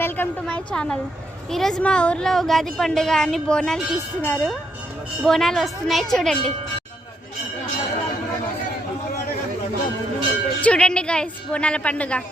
Welcome to my channel. ఈరోజు మా ఊర్లో ఉగాది పండుగ అని బోనాలు తీస్తున్నారు. బోనాలు వస్తున్నాయి, చూడండి చూడండి గైస్, బోనాల పండుగ.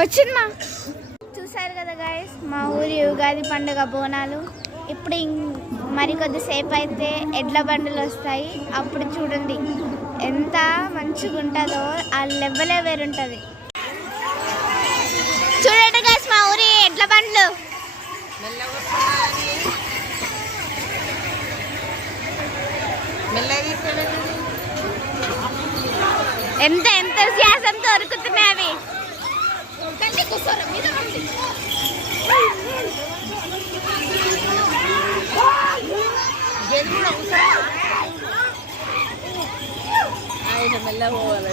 వచ్చిందా? చూసారు కదా గైస్, మా ఊరి ఉగాది పండుగ బోనాలు. ఇప్పుడు మరికొద్దిసేపు అయితే ఎడ్ల బండులు వస్తాయి. అప్పుడు చూడండి ఎంత మంచిగా ఉంటుందో, ఆ లెవెలే వేరుంటుంది. చూడండి గైస్, మా ఊరి ఎడ్ల బండ్లు. ఎంత ఎంతజియాజంతో ఉరుకుతున్నాయి అవి. మెల్ల పోవాలి.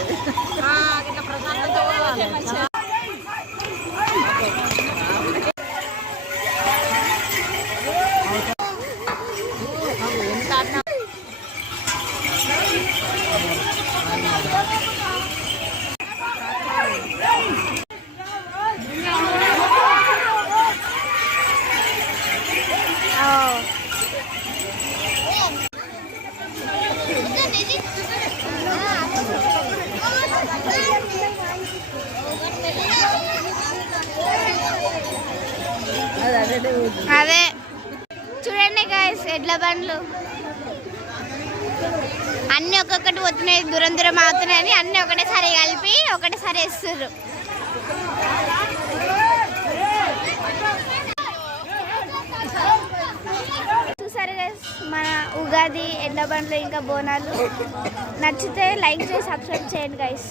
అదే చూడండి గైస్, ఎడ్ల బండ్లు అన్నీ ఒక్కొక్కటి పోతున్నాయి, దూరం దూరం అవుతున్నాయని అన్నీ ఒకటేసారి కలిపి ఒకటేసారి వేస్తుర్రు. చూసారు గైస్, మన ఉగాది ఎడ్ల బండ్లు ఇంకా బోనాలు. నచ్చితే లైక్ చేసి సబ్స్క్రైబ్ చేయండి గైస్.